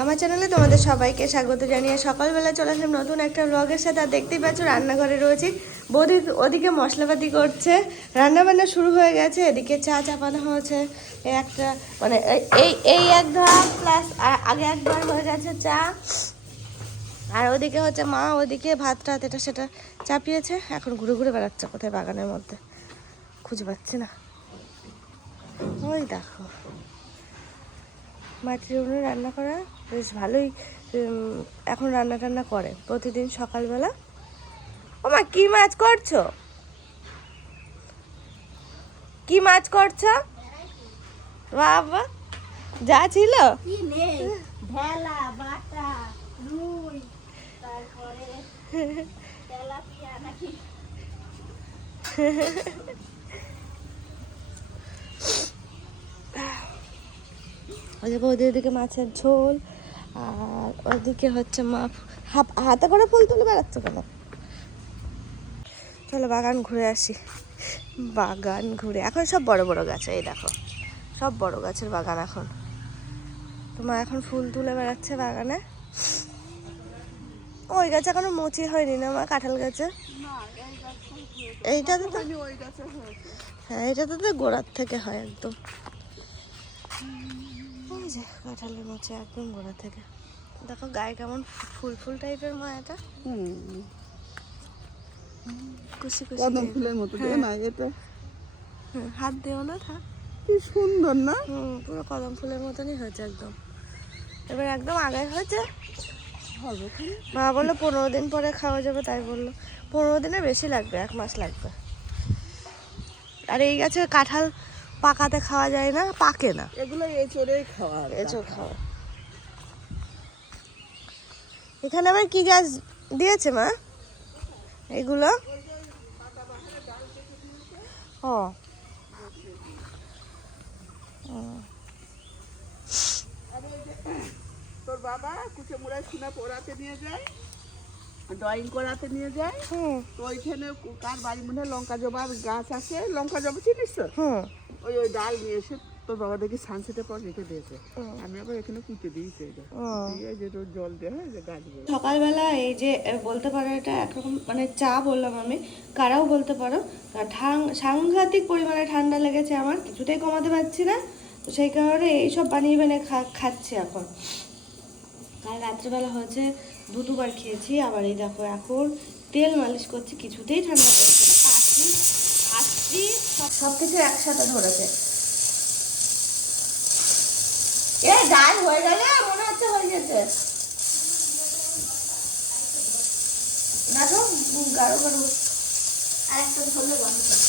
আমার চ্যানেলে তোমাদের সবাইকে স্বাগত জানিয়ে সকালবেলা চলে আসলাম নতুন একটা ব্লগের সাথে। আর দেখতেই পাচ্ছ রান্নাঘরে রয়েছি, বৌদি ওদিকে মশলাপাতি করছে, রান্নাবান্না শুরু হয়ে গেছে। এদিকে চা চাপানো হয়েছে, এই একটা মানে এই এই এক ধাপ প্লাস আগে একবার হয়ে গেছে চা। আর ওদিকে হচ্ছে মা ওদিকে ভাত টাত এটা সেটা চাপিয়েছে, এখন ঘুরে ঘুরে বেড়াচ্ছে কোথায় বাগানের মধ্যে, খুঁজে পাচ্ছি না। ওই দেখো মাটির উনুনে রান্না করা বেশ ভালোই, এখন রান্না টান্না করে প্রতিদিন সকালবেলা। ও মা কি মাছ করছো, কি মাছ করছো? বাবা যা ছিল ভেলা বাটা রুই তারপরে তেলাপিয়া নাকি ওই যে বৌদি ওদিকে মাছের ঝোল, আর ওদিকে হচ্ছে মা হাতে করে ফুল তুলে বেড়াচ্ছে কেন। চলো বাগান ঘুরে আসি। বাগান ঘুরে এখন সব বড় বড় গাছ, এই দেখো সব বড় গাছের বাগান এখন। তোমার এখন ফুল তুলে বেড়াচ্ছে বাগানে। ওই গাছে এখনো মুচি হয়নি না মা, কাঁঠাল গাছে। এইটাতে তো হ্যাঁ, এটাতে তো গোড়ার থেকে হয় একদম। ওই যে কাঁঠালের মুচি একদম গোড়া থেকে। দেখো গায়ে কেমন ফুল ফুল টাইপের মা, এটা কুচি কুচি কদম ফুলের মতো না এটা? হাত দিও না, থাক। কি সুন্দর না? পুরো কদম ফুলের মতনই হয়েছে একদম। এবার একদম আগে হয়েছে। মা বললো 15 দিন পরে খাওয়া যাবে, তাই বললো 15 দিনের বেশি লাগবে, 1 মাস লাগবে। আর এই গাছের কাঁঠাল পাকাতে খাওয়া যায় না, পাকে না, এগুলো এঁচড়েই খাওয়া, এঁচড় খাওয়া। এখানে আবার কি গাছ দিয়েছে মা এগুলো? ও তোর বাবা কুচে মুড়ায় শুনে পড়াতে নিয়ে যায়, ড্রয়িং করাতে নিয়ে যায়। তো ওইখানে কার বাড়ি মনে হয় লঙ্কা জবার গাছ আছে, লঙ্কা জবা চিনিস তো? ওই ওই ডাল নিয়ে এসে তোর বাবা দেখি সানসেটের পর রেখে দিয়েছে। আমি আবার এখানে কুচে দিয়েছি, দিয়ে যে তোর জল দেওয়া হয় যে গাছগুলো। সকালবেলা এই যে বলতে পারো এটা একরকম মানে চা বললাম আমি, কারাও বলতে পারো। সাংঘাতিক পরিমাণে ঠান্ডা লেগেছে আমার, কিছুতেই কমাতে পারছি না। তো সেই কারণে এইসব বানিয়ে বানিয়ে খাচ্ছি এখন। কাল রাত্রেবেলা হচ্ছে দুবার খেয়েছি, আবার এই দেখো এখন তেল মালিশ করছি, কিছুতেই ঠান্ডা পড়ছে না। কাশছি সব কিছু একসাথে ধরেছে। এ ডাল হয়ে গেলে মনে হচ্ছে হয়ে গেছে, দেখো গাঢ় গাঢ় আর একটা ধরলে বন্ধ করে।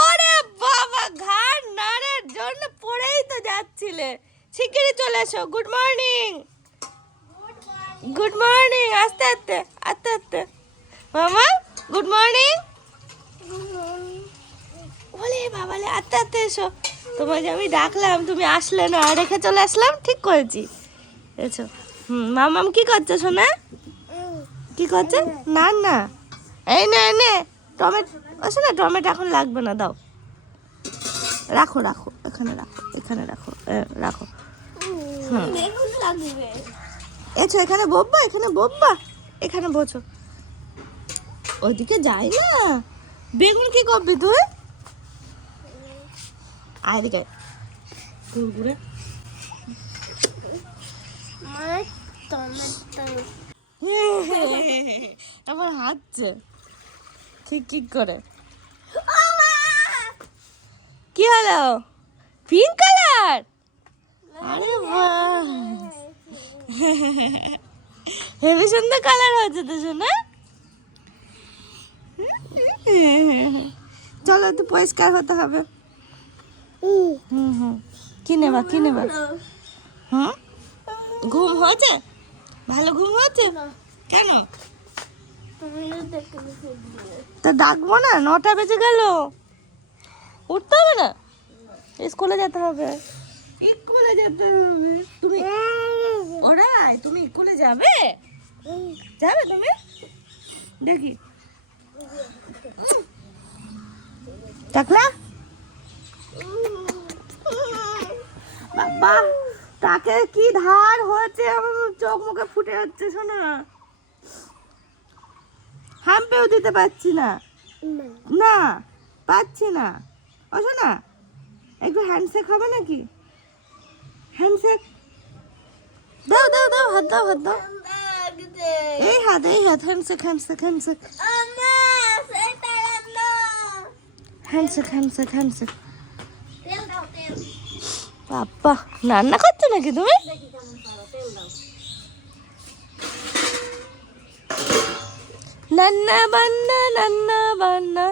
ওরে বাবা, ঘাড় নাড়ার জন্য পড়েই তো যাচ্ছিলে, শিগগিরই চলে এসো। গুড মর্নিং, গুড মর্নিং, আস্তে আস্তে আস্তে আস্তে মামা, গুড মর্নিং। বলে বাবালে আস্তে আস্তে এসো। তোমাকে আমি ডাকলাম, তুমি আসলে না, রেখে চলে আসলাম, ঠিক করেছি। এসো। মামাম কি করছে সোনা, কি করছে? না না এই নে নে টমেটো, আসো না, টমেটো এখন লাগবে না, দাও, রাখো রাখো, এখানে রাখো, এখানে রাখো, রাখো। বেগুন লাগবে। এছো এখানে বব্বা, এখানে বব্বা, এখানে বোঝো, ওইদিকে যাই না। বেগুন কি করবি তুই? আয় দিকে ঘুরে। আমার হাঁটছে ঠিক কি করে। কি হলো, পিঙ্ক কালার? আরে বাহ, হেবি সুন্দর কালার হয়েছে তো শোনা। চলো একটু পরিষ্কার হতে হবে। কি নেবা, কি নেবা? ঘুম হয়েছে? ভালো ঘুম হয়েছে? কেন তা ডাকবো না? 9টা বেজে গেল, উঠতে হবে না? স্কুলে যেতে হবে, স্কুলে যেতে হবে। তুমি ওরাই তুমি স্কুলে যাবে, যাবে তুমি? দেখি টাকলা, বাবা তাকে কি ধার হয়েছে, আমার চোখ মুখে ফুটে যাচ্ছে। শোনা হাম্পেও দিতে পারছি না, না পাচ্ছি না। ও শোনা একটু হ্যান্ডশেক হবে নাকি? হ্যান্ডশেক দাও দাও দাও, হাত দাও, হাত দাও, এই হাত, এই হাত, handshake handshake handshake handshake handshake handshake. বাবা রান্না করছো নাকি তুমি? রান্না বান্না রান্না বান্না,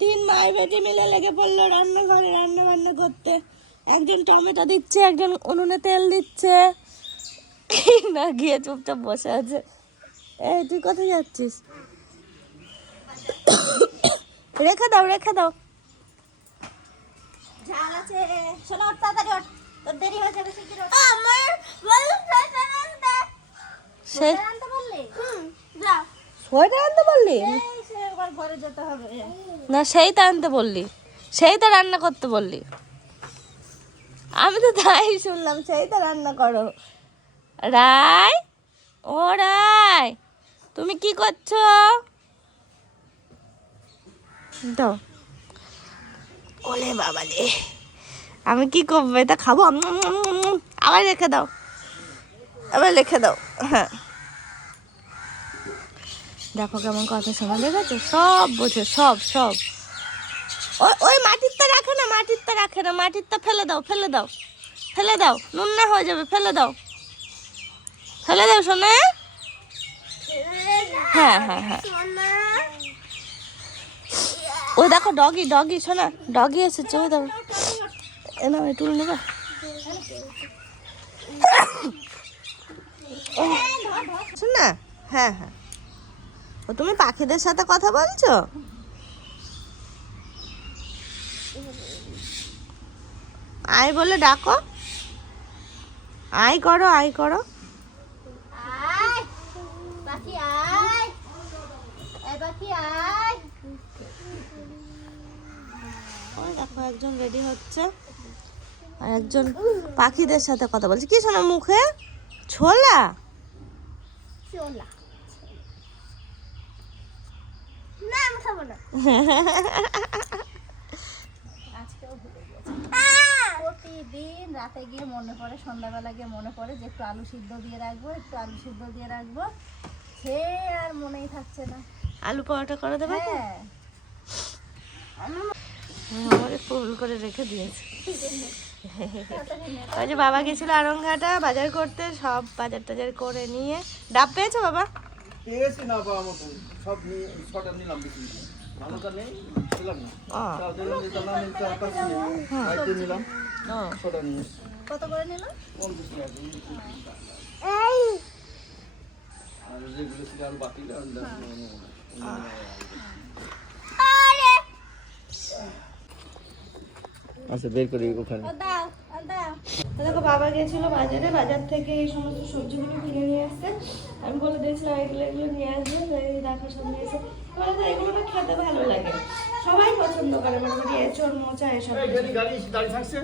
3 মায়ের বেটি মিলে লেগে পড়লো রান্নাঘরে রান্না বান্না করতে। একজন টমেটো দিচ্ছে, একজন উনুনে তেল দিচ্ছে, না গিয়ে চুপচাপ বসে আছে। এই তুই কোথায় যাচ্ছিস? রেখে দাও, রেখে দাও। ঝাল আছে, শোনো তাড়াতাড়ি ওঠ, তোর দেরি হয়ে যাবে। শিগগির ওঠ। আমার বলুন সোয়েটার আনতে বললি? যা সোয়েটার আনতে বললি? এই সে একবার ঘরে যেতে হবে। না সেই তো আনতে বললি, সেই তো রান্না করতে বললি। আমি তো তাই শুনলাম, সেই তো রান্না করো। রায়, ও রায়, তুমি কি করছো? দাও। ওলে বাবা রে, আমি কি করবো, এটা খাবো? আবার রেখে দাও, আবার রেখে দাও। হ্যাঁ দেখো কেমন কথা শোনা, দেখেছো? সব বোঝে, সব সব। ওই মাটিরটা রাখে না, মাটিরটা রাখে না, মাটিরটা ফেলে দাও, ফেলে দাও, ফেলে দাও, নুন না হয়ে যাবে, ফেলে দাও, ফেলে দাও শোনা। হ্যাঁ হ্যাঁ হ্যাঁ, ওই দেখো ডগি, ডগি শোনা, ডগি এসেছে, ওই দেখো। এ না টুল নেবা? শোনা, হ্যাঁ হ্যাঁ, ও তুমি পাখিদের সাথে কথা বলছো? আয় বলে ডাকো, আয় করো, আয় করো। আয় পাখি আয়, এই পাখি আয়। ওই দেখো একজন রেডি হচ্ছে আর একজন পাখিদের সাথে কথা বলছে। কি শোনো মুখে? ছোলা? চলা না, আমি খাবো না। আজকেও ভুলে গেছি। প্রতিদিন রাতে গিয়ে মনে পড়ে, সন্ধ্যাবেলা গিয়ে মনে পড়ে যে একটু আলু সিদ্ধ দিয়ে রাখবো, একটু আলু সিদ্ধ দিয়ে রাখবো, সে আর মনেই থাকছে না। আলু পরোটা করে দেবে তো? হ্যাঁ আমাকে ফুল করে রেখে দিয়েছে। ওই যে বাবা গেছিল আরংঘাটা বাজার করতে, সব বাজার টাজার করে নিয়ে। ডাব পেয়েছো বাবা? পেয়েছি না বাবা মতন সব নিয়ে ছটা নিলাম বেশি ভালোটা নেই ছিলাম না ও, চাল তেল নিতাম না নিতে আকাশ নিয়ে আইতে নিলাম ও, ছটা নিয়ে কত করে নিল? 50 টাকা আর যেগুলো ছিল আর বাকি আচ্ছা বের করি ওখানে ও দাও, ও দাও। দেখো বাবা গেছিল বাজারে, বাজার থেকে এই সমস্ত সবজিগুলো কিনে নিয়ে আসছে। আমি বলে দিয়েছিলাম এগুলো এগুলো নিয়ে আসবে, এই দেখো সব নিয়ে এসে। বলে তো এগুলো না খেতে ভালো লাগে, সবাই পছন্দ করে, মানে এঁচড় মোচা এসব। গাড়ি দাঁড়িয়ে থাকছে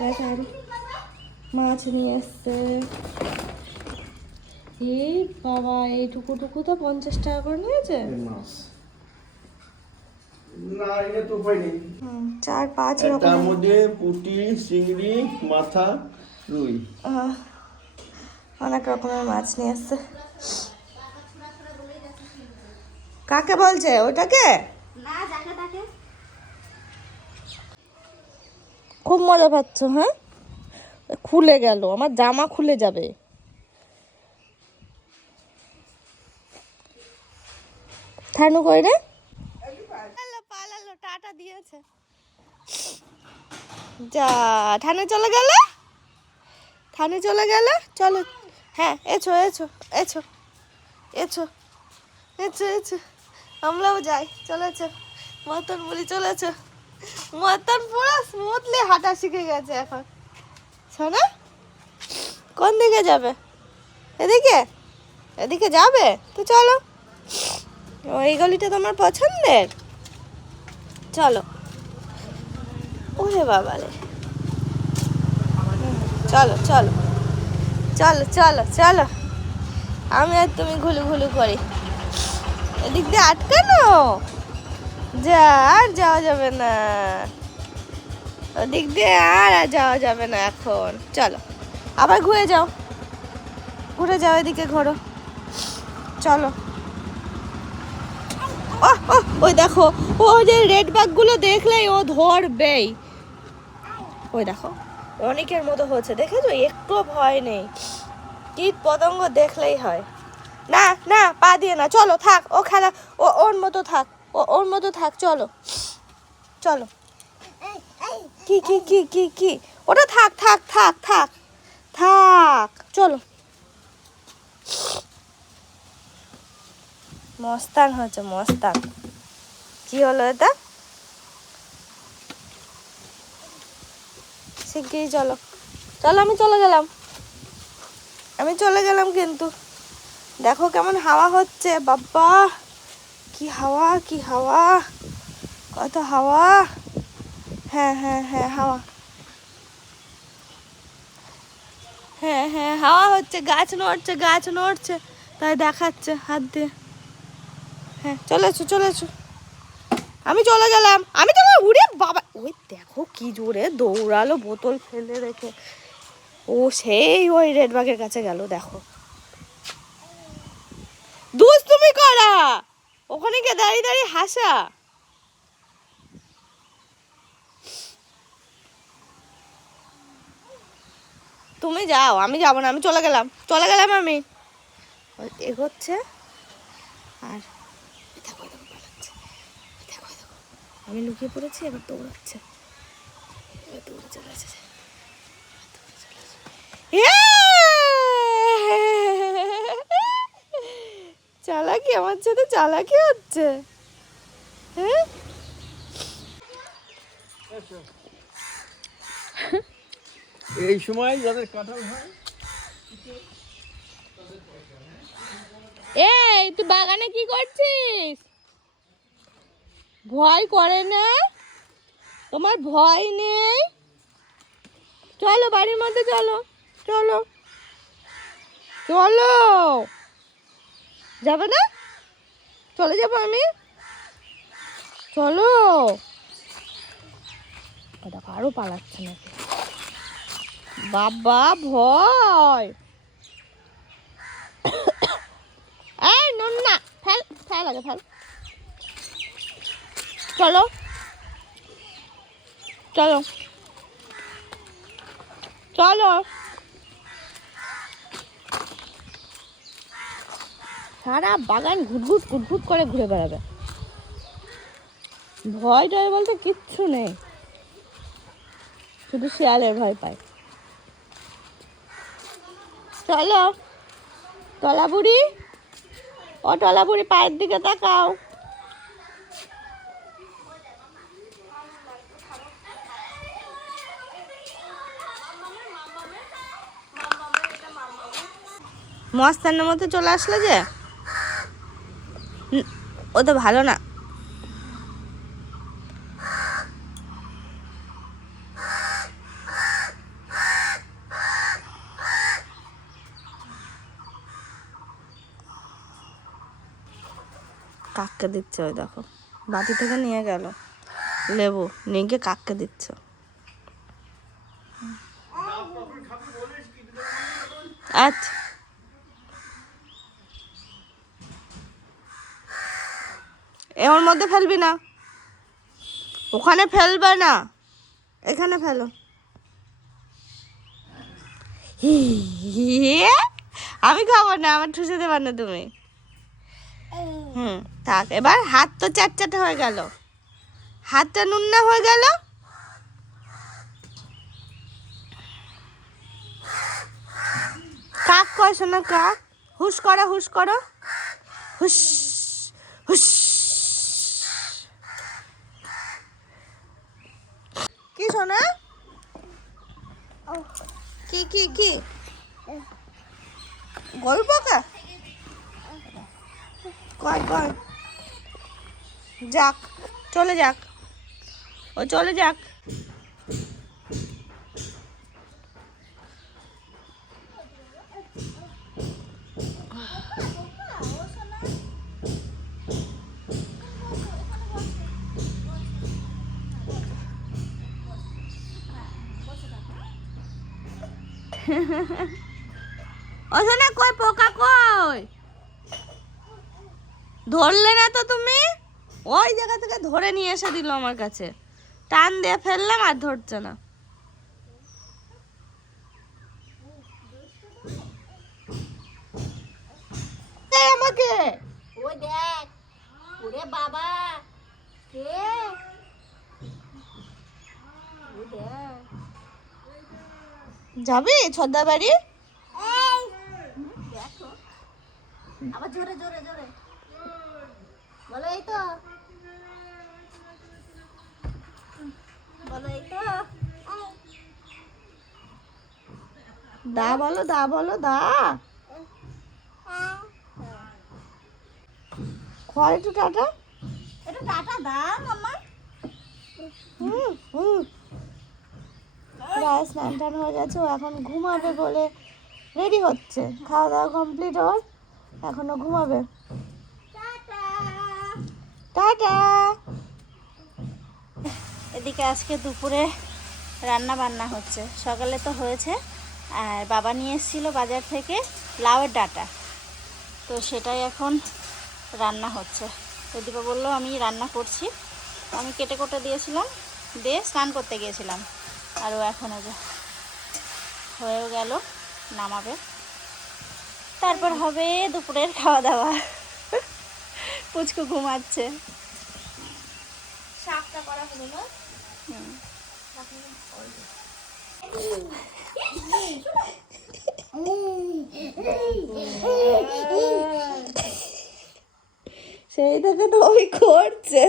দেখেন মাছ নিয়ে এসছে। এই বাবা এইটুকু টুকু তো 50 টাকা করে নিয়েছে। মাছ না এনে তো উপায় নেই 4-5 তার রকম। মধ্যে পুঁটি চিংড়ি মাথা রুই অনেক রকমের মাছ নিয়ে এসছে। কাকে বলছে ওটাকে? না যাকে তাকে। খুব মজা পাচ্ছ? হ্যাঁ খুলে গেল, আমার জামা খুলে যাবে। থানু কই রে? পালালো, টাটা দিয়েছে। যা থানু চলে গেল, থানু চলে গেল। চলো হ্যাঁ, এছো এছো এছো এছো এছো এছো, আমরাও যাই। চলেছো মতন বলি, চলেছো মতন পুরো স্মুথলি হাঁটা শিখে গেছে এখন। শোনা কোন দিকে যাবে? এদিকে? এদিকে যাবে তো চলো, এই গলিটা তোমার পছন্দের, চলো। ওরে বাবা রে, চলো চলো চলো চলো চলো, আমি আর তুমি ঘুলু ঘুলু করি। এদিক দিয়ে আটকানো, যা আর যাওয়া যাবে না, ওদিক দিয়ে আর যাওয়া যাবে না এখন। চলো আবার ঘুরে যাও, ঘুরে যাও, এদিকে ঘোরো, চলো। ওই দেখো, ও যে রেড বাগগুলো দেখলেই ও ধরবেই। ওই দেখো অনেকের মতো হচ্ছে, দেখেছো, একটু ভয় নেই, কীট পতঙ্গ দেখলেই হয়। না না, পা দিয়ে না, চলো থাক, ও খেলা, ও ওর মতো থাক, ও ওর মতো থাক, চলো চলো। কি কি কি কি কি, ওটা থাক থাক থাক থাক থাক, চলো। মস্তান হচ্ছে মস্তান। কি হলো এটা? শিগগিরই চলো, চলো, আমি চলে গেলাম, আমি চলে গেলাম। কিন্তু দেখো কেমন হাওয়া হচ্ছে, বাবা কি হাওয়া, কি হাওয়া, কত হাওয়া। হ্যাঁ হ্যাঁ হ্যাঁ হাওয়া, হ্যাঁ হ্যাঁ হাওয়া হচ্ছে, গাছ নড়ছে, গাছ নড়ছে, তাই দেখাচ্ছে হাত দিয়ে। হ্যাঁ চলে এসো, চলে এসো, আমি চলে গেলাম, আমি চলে। উড়ে বাবা, ওই দেখো কি জোরে দৌড়ালো বোতল ফেলে রেখে, ও সেই ওই রেড বাগের কাছে গেল। দেখো দুষ্টুমি করা, ওখানে গিয়ে দাঁড়িয়ে দাঁড়িয়ে হাসা। তুমি যাও, আমি যাবো না, আমি চলে গেলাম, চলে গেলাম আমি। এগোচ্ছে আর দেখো দেখো পালাচ্ছে, দেখো দেখো, আমি লুকিয়ে পড়েছি, এবার দৌড়াচ্ছে, এবার দৌড়ে চলে এসেছে। চালাকি, আমার সাথে চালাকি হচ্ছে। হ্যাঁ এই সময় যাদের কাঁঠাল হয়, এই তুই বাগানে কি করছিস? ভয় করে না তোমার? ভয় নেই? চলো বাড়ির মধ্যে, চলো চলো চলো। যাবে না? চলে যাবো আমি, চলো। দেখো আরো পালাচ্ছে নাকি, বাবা ভয়। এই নুন না, ফেল ফেল আগে ফেল, চলো চলো চলো। সারা বাগান ঘুটঘুট ঘুটঘুট করে ঘুরে বেড়াবে, ভয় টয় বলতে কিচ্ছু নেই, শুধু শিয়ালের ভয় পায়। চলো টলা বুড়ি, ও টলা বুড়ি পায়ের দিকে তাকাও। মস্তানের মতো চলে আসলো যে, ও তো ভালো না। কাককে দিচ্ছে, ওই দেখো বাটি থেকে নিয়ে গেল লেবু, নিয়ে গিয়ে কাককে দিচ্ছে। আচ্ছা এর মধ্যে ফেলবি না, ওখানে ফেলবে না, এখানে ফেলো। আমি খাবো না, আমার ঠুসে দেবার না তুমি। থাক, এবার হাত তো চাটচাটে হয়ে গেল, হাতটা নুন্না হয়ে গেল। কাক কয় শোনা, কাক হুশ করো, হুশ করো, হুশ হুশ। কি শোনা, কি কি কি গল্প কা কয় কয়, যাক চলে যাক, ও চলে যাক। ও সোনা কই পোকা কই? ধরলে না তো তুমি? ওই জায়গা থেকে ধরে নিয়ে এসে দিল আমার কাছে, টান দিয়ে ফেললাম আর ধরছে না। এই আমাকে ওই দেখ, ওরে বাবা, কে? ওই দেখ। যাবি ছদ্দা বাড়ি? দেখো, আবার জোরে জোরে জোরে বলো, এই তো বলো, এই তো। দা বলো, দা বলো, দা। খোয়া একটু টাটা। একটু টাটা দাও মাম্মা। প্রায় স্নান টান হয়ে গেছে, ও এখন ঘুমাবে বলে রেডি হচ্ছে। খাওয়া দাওয়া কমপ্লিট ওর, এখনো ঘুমাবে। টাটা। এদিকে আজকে দুপুরে রান্না বান্না হচ্ছে। সকালে তো হয়েছে, আর বাবা নিয়ে এসেছিলো বাজার থেকে লাউয়ের ডাঁটা, তো সেটাই এখন রান্না হচ্ছে। তো দীপা বললো আমি রান্না করছি, আমি কেটে কুটে দিয়েছিলাম, দিয়ে স্নান করতে গিয়েছিলাম। আর ও এখন এই যে হয়েও গেল, নামাবে, তারপর হবে দুপুরের খাওয়া দাওয়া। পুচকু ঘুমাচ্ছে। শাকটা করা হলো না? সেই থেকে তো ওই করছে।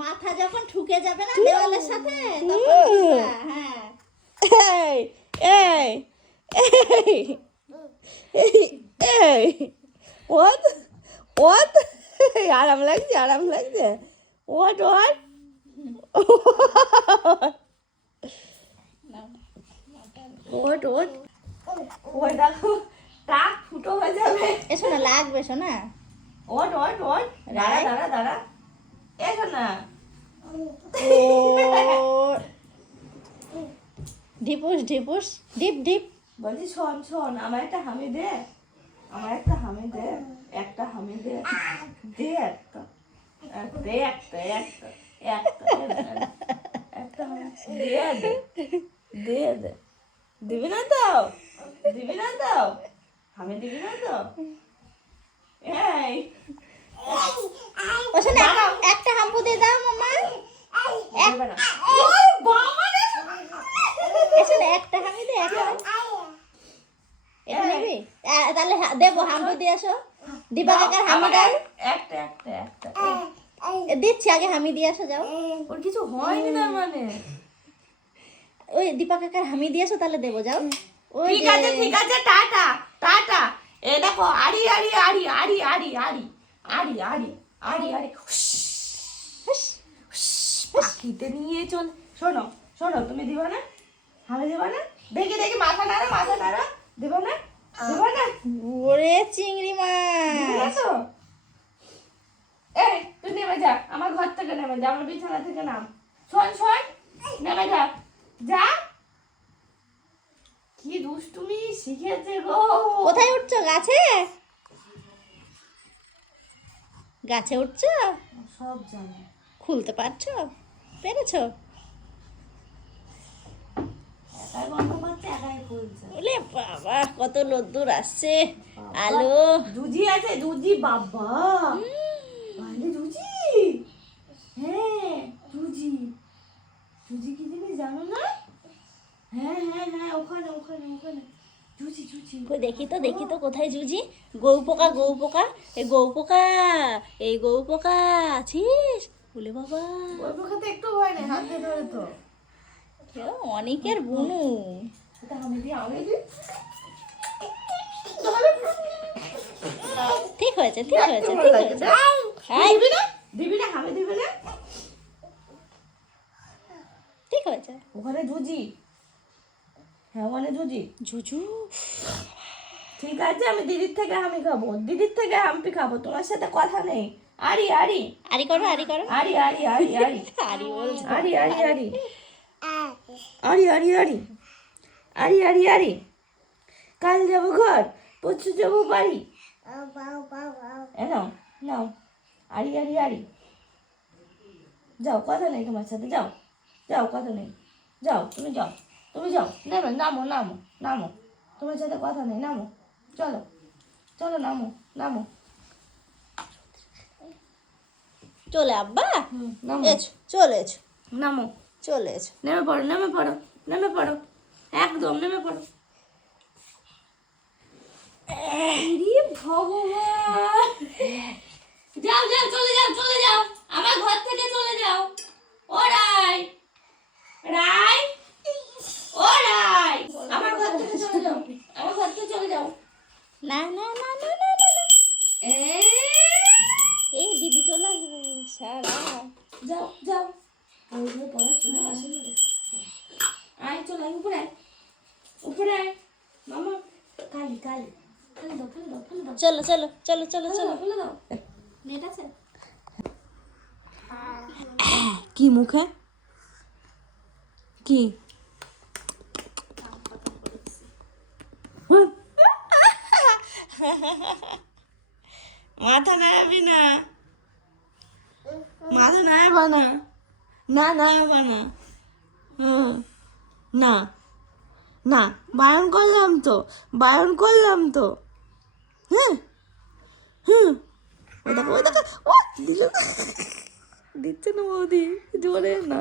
মাথা যখন ঠুকে যাবে না দেওয়ালের সাথে, তখন বুঝবা, হ্যাঁ। এই এই এই এই what what আরাম লাগছে, আরাম লাগছে। what what what what ওই দেখো টাক ফুটো হয়ে যাবে। এসো না, লাগবে শোনা। what what what দাঁড়া দাঁড়া দাঁড়া, এসো না। ঢিপুস ঢিপুস, ডিপ ডিপ। বলছি শোন শোন, আমার একটা হামি দে, আমার একটা হামি দে, একটা হামি দে, দে একটা, দে একটা, একটা একটা একটা দে দে দে দে। দিবি না তো? দিবি না তো? হামি দিবি না তো? এই ও শোনা, একটা হাম্পু দিয়ে দাও মাম্মা। দেবে না। এসো না, একটা হামি দে, একটা। এটা নিবি? তাহলে দেবো, হাম্পু দিয়ে আসো। দীপা কাকার হামি দাও। একটা একটা একটা দিচ্ছি, আগে হামি দিয়ে আসো, যাও। ওর কিছু হয়নি তার মানে। ওই দীপা কাকার হামি দিয়ে আসো, তাহলে দেবো, যাও। ওই ঠিক আছে ঠিক আছে, টাটা টাটা। এ দেখো আড়ি আড়ি আড়ি আড়ি আড়ি আড়ি আড়ি আড়ি আড়ি আড়ি পাখিতে নিয়ে চল। শোনো শোনো, তুমি দিবা না? আমি দিবা না? দেখি দেখি, মাথা নাড়া, মাথা নাড়া। দিবা না? দিবা না? ওরে চিংড়ি দিবা না মাছ। তো? এই তুই নেমে যা, আমার ঘর থেকে নেমে যা, আমার বিছানা থেকে নাম। শোন শোন, নেমে যা, যা। কি দুষ্টুমি শিখেছে গো। কোথায় উঠছো? গাছে? গাছে উঠছো? সব জানে। খুলতে পারছো? পেরেছো? একাই বন্ধ করছে, একাই খুলছে। ওলে বাবা, কত লদ্দুর আসছে। আলো জুজি আছে, জুজি বাবা। বাইরে জুজি। হ্যাঁ জুজি। জুজি কি জিনিস জানো না? হ্যাঁ হ্যাঁ হ্যাঁ, ওখানে ওখানে ওখানে জুজি জুজি। কই দেখি তো, দেখি তো কোথায় জুজি। গৌ পোকা, গৌ পোকা, এই গৌ পোকা, এই গৌ পোকা আছিস? বলে বাবা, ওই পোকাতে একটু ভয় নেই, হাত দিয়ে ধরে তো। অনেকের বুনু। এটা আমি দিই, আমি দিই। ঠিক হয়েছে, ঠিক হয়েছে, ঠিক হয়েছে। এই, দিবি না? দিবি না? আমি দিবি না? ঠিক হয়েছে। ওখানে জুজি। হ্যাঁ ওখানে জুজি। জুজু ঠিক আছে, আমি দিদির থেকে আমি খাবো, দিদির থেকে হাম্পি খাবো, তোমার সাথে কথা নেই। আরি আরি আরি করো, আরি করো। আরি আরি আরি আরি আরি বলছে। আরি আরি আরি আরি আরি আরি আরি আরি আরি কাল যাবো ঘর, পরশু যাবো বাড়ি। নাও নাও, আড়ি আড়ি আড়ি, যাও, কথা নেই তোমার সাথে, যাও যাও, কথা নেই, যাও তুমি যাও, তুমি যাও, নেবে, নামো নামো নামো, তোমার সাথে কথা নেই, নামো, চলো চলো, নামো নামো, চলে আব্বা, নামো এছো চলে এছো, নামো, চলে এছো। নেমে পড়ো, নেমে পড়ো, নেমে পড়ো, একদম নেমে পড়ো। ভগবান, যাও যাও, চলে যাও, চলে যাও, আমার ঘর থেকে চলে যাও। ও রাই, রাই, ও রাই, আমার ঘর থেকে চলে যাও, আমার ঘর থেকে চলে যাও। না না না না না না না। এ, এই দিদি চলে আসবে সারা। যাও যাও, ওইগুলো পড়াচ্ছে না, পাশে ধরে। আয়, চল আয়, উপরে আয়, উপরে আয়, মামা, কালি কালি, ফেলে দাও, ফেলে দাও, ফেলে দাও, চলো চলো চলো চলো ফেলে চলো। দাও, ফেলে দাও। নেট আছে? কি মুখে, কি মাথা নাড়াবি না, মাথা নাড়াবা না, না নাড়াবা না, না না, বারণ করলাম তো, বারণ করলাম তো। হ্যাঁ হুম, ওই দেখো, ওই দেখো, ও দিল না। দিচ্ছে না বৌদি, জোরে না,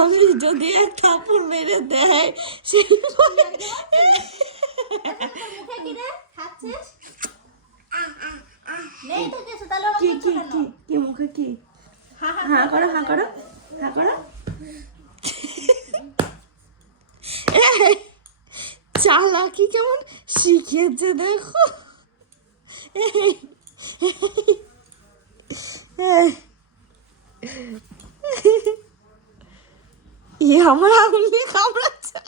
আমি যদি এক থাপ্পড় মেরে দেয় সেই মুখে কি রে খাচ্ছিস? নেই তো কিছু, তাহলে ওরা কি কিচ্ছু কি কেন? কি কি মুখে কি, হ্যাঁ করো, হ্যাঁ করো, হ্যাঁ করো। চালাকি কেমন শিখেছে দেখো। আমার আঙুলি কামড়াচ্ছে,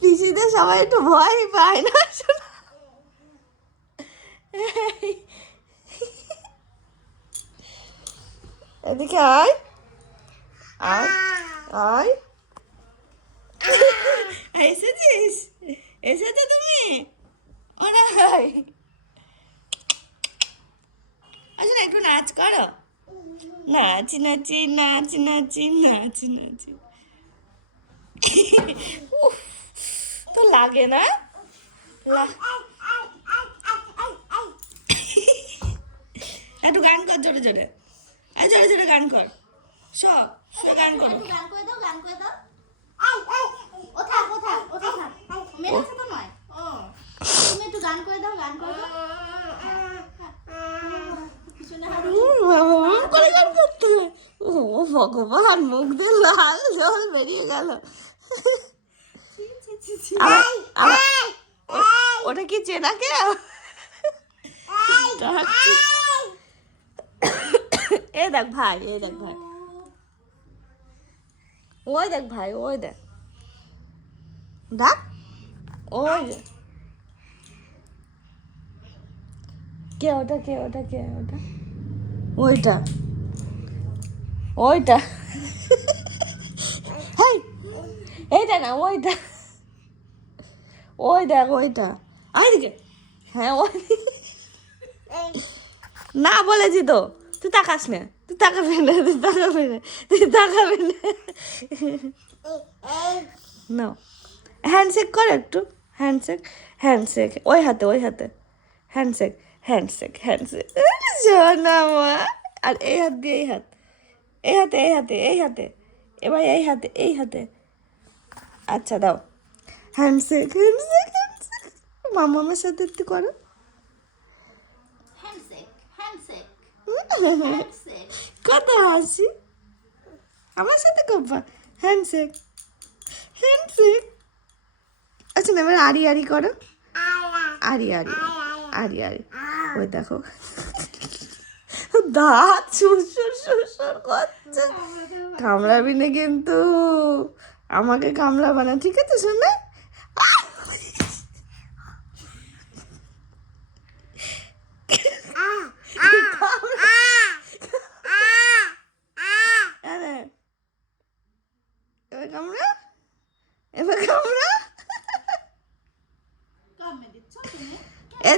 পিসিদের সবাই একটু ভয় পায় না শোনা। এদিকে আয়, আয় আয়, এসেছিস, এসেছো তুমি, ওরা আচ্ছা, একটু নাচ করো, নাচি নাচি নাচি নাচি নাচি নাচি। উফ, তো লাগে না, একটু গান কর জোরে জোরে, এই জোরে জোরে গান কর, সব গান করো। একটু গান করে দাও, গান করে দাও। ও থাক, ও থাক, ও থাক, মেরেছে তো নয়। ও তুমি একটু গান করে দাও, গান করে দাও। পিছনে হাত করে গান করতে হয়। ও ভগবান, মুখ দিয়ে লাল জল বেরিয়ে গেল। ওটা কি চেনা কে? এই দেখ ভাই, এই দেখ ভাই, ওই দেখ ভাই, ওই দেখ, দেখ ওই যে। কে ওটা, কে ওটা, কে ওটা, ওইটা ওইটা, হেই, এইটা না, ওইটা, ওই দেখ ওইটা, আইদিকে, হ্যাঁ ওই, না বলেছি তো, তুই তাকাস না, তুই তাকাবি না, তুই তাকাবি না, তুই তাকাবি না। না, হ্যান্ডশেক কর একটু, হ্যান্ডশেক, হ্যান্ডশেক, ওই হাতে, ওই হাতে, হ্যান্ডশেক, হ্যান্ডশেক, হ্যান্ডশেক, শোনা মা। আর এই হাত দিয়ে এই হাত, এই হাতে, এই হাতে, এই হাতে, এবার এই হাতে, এই হাতে, আচ্ছা দাও, হ্যান্ডশেক, হ্যান্ডশেক, হ্যান্ডশেক, মামার সাথে একটু করো। Handshake, handshake, handshake. কত হাসি, আমার সাথে করবা, হ্যান্ডশেক, হ্যান্ডশেক। আচ্ছা না, এবার আড়ি আড়ি করো, আড়ি আড়ি আড়ি আড়ি, ওই দেখো দাঁত সুরসুর সুরসুর করছে। কামড়াবি না কিন্তু, আমাকে কামড়াবা না, ঠিক আছে শোনা? আরে এবার কামড়া,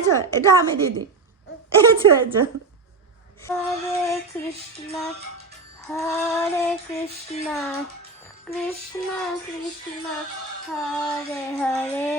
এছো এটা আমি দিদি, এছো এছো। হরে কৃষ্ণ হরে কৃষ্ণ কৃষ্ণ কৃষ্ণ হরে হরে